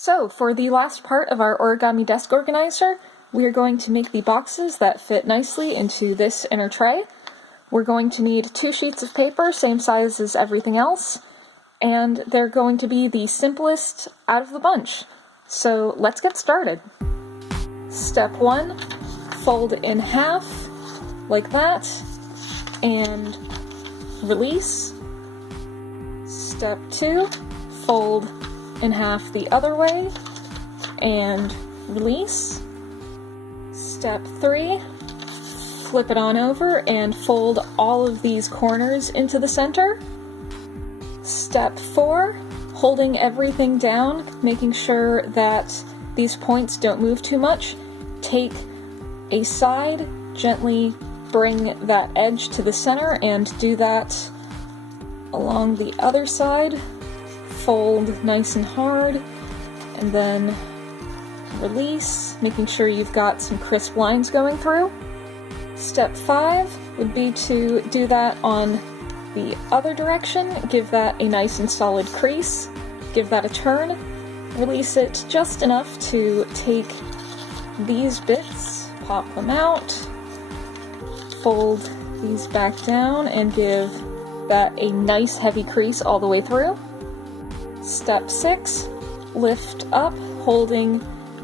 So, for the last part of our origami desk organizer, we are going to make the boxes that fit nicely into this inner tray. We're going to need 2 sheets of paper, same size as everything else, and they're going to be the simplest out of the bunch. So, let's get started. Step 1, fold in half, like that, and release. Step 2, fold in half the other way, and release. Step 3, flip it on over and fold all of these corners into the center. Step 4, holding everything down, making sure that these points don't move too much. Take a side, gently bring that edge to the center, and do that along the other side. Fold nice and hard, and then release, making sure you've got some crisp lines going through. Step 5 would be to do that on the other direction. Give that a nice and solid crease. Give that a turn. Release it just enough to take these bits, pop them out, fold these back down, and give that a nice heavy crease all the way through. Step 6, lift up, holding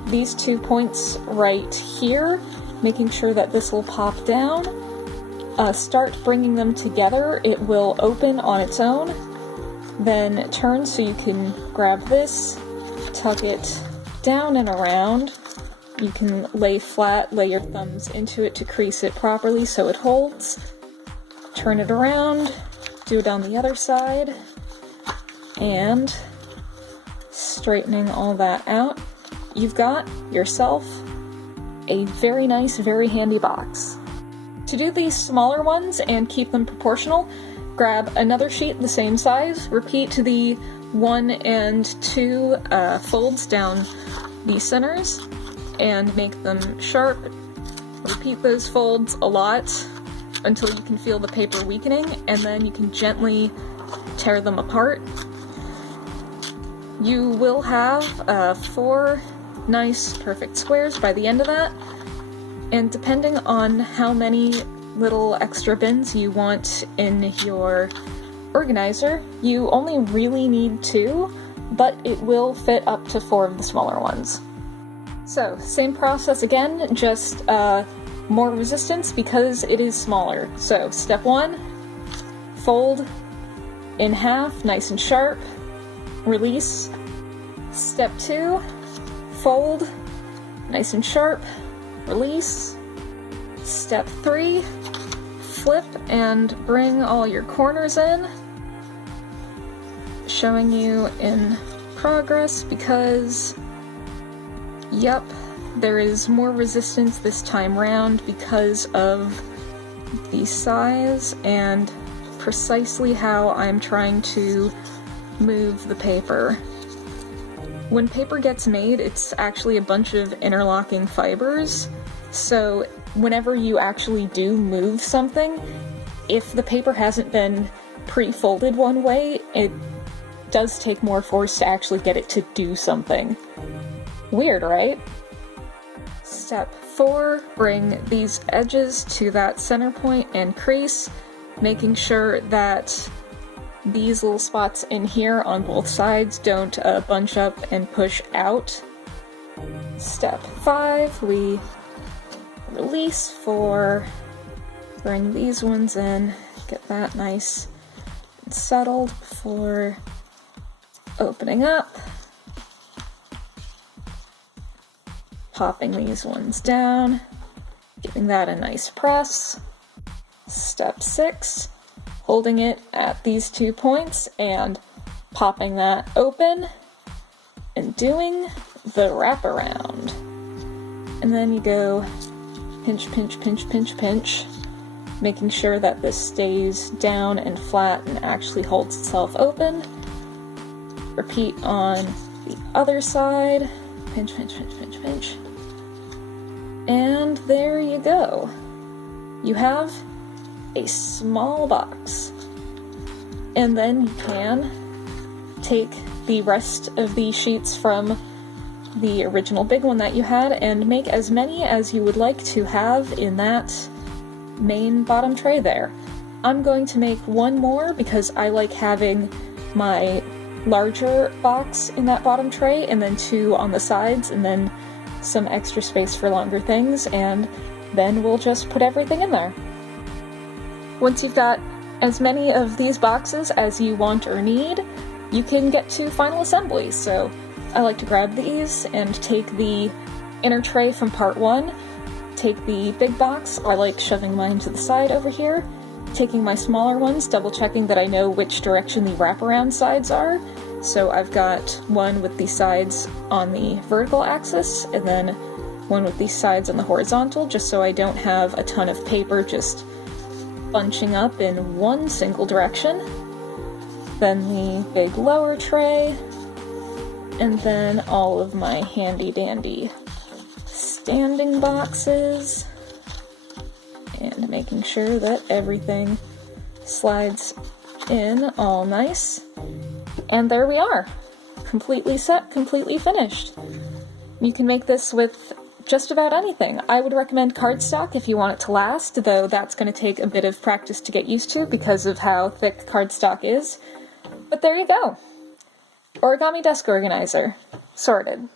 these 2 points right here, making sure that this will pop down. Start bringing them together. It will open on its own. Then turn so you can grab this, tuck it down and around. You can lay flat, lay your thumbs into it to crease it properly so it holds. Turn it around, do it on the other side, and straightening all that out, you've got yourself a very nice, very handy box. To do these smaller ones and keep them proportional, grab another sheet the same size, repeat the 1 and 2 folds down the centers, and make them sharp. Repeat those folds a lot until you can feel the paper weakening, and then you can gently tear them apart. You will have 4 nice, perfect squares by the end of that, and depending on how many little extra bins you want in your organizer, you only really need 2, but it will fit up to 4 of the smaller ones. So, same process again, just more resistance because it is smaller. So, step 1, fold in half, nice and sharp, release. Step 2, fold, nice and sharp, release. Step 3, flip and bring all your corners in. Showing you in progress because, yep, there is more resistance this time round because of the size and precisely how I'm trying to move the paper. When paper gets made, it's actually a bunch of interlocking fibers, so whenever you actually do move something, if the paper hasn't been pre-folded one way, it does take more force to actually get it to do something. Weird, right? Step 4, bring these edges to that center point and crease, making sure that these little spots in here on both sides don't bunch up and push out. Step 5, we release for, bring these ones in, get that nice and settled before opening up. Popping these ones down, giving that a nice press. Step 6, holding it at these 2 points and popping that open and doing the wraparound. And then you go pinch, pinch, pinch, pinch, pinch, making sure that this stays down and flat and actually holds itself open. Repeat on the other side, pinch, pinch, pinch, pinch, pinch. And there you go. You have a small box. And then you can take the rest of the sheets from the original big one that you had and make as many as you would like to have in that main bottom tray there. I'm going to make one more because I like having my larger box in that bottom tray and then two on the sides and then some extra space for longer things, and then we'll just put everything in there. Once you've got as many of these boxes as you want or need, you can get to final assembly. So I like to grab these and take the inner tray from part 1, take the big box, I like shoving mine to the side over here, taking my smaller ones, double checking that I know which direction the wraparound sides are. So I've got one with the sides on the vertical axis, and then one with the sides on the horizontal, just so I don't have a ton of paper just bunching up in one single direction. Then the big lower tray, and then all of my handy dandy standing boxes, and making sure that everything slides in all nice. And there we are, completely set, completely finished. You can make this with just about anything. I would recommend cardstock if you want it to last, though that's going to take a bit of practice to get used to because of how thick cardstock is. But there you go. Origami desk organizer. Sorted.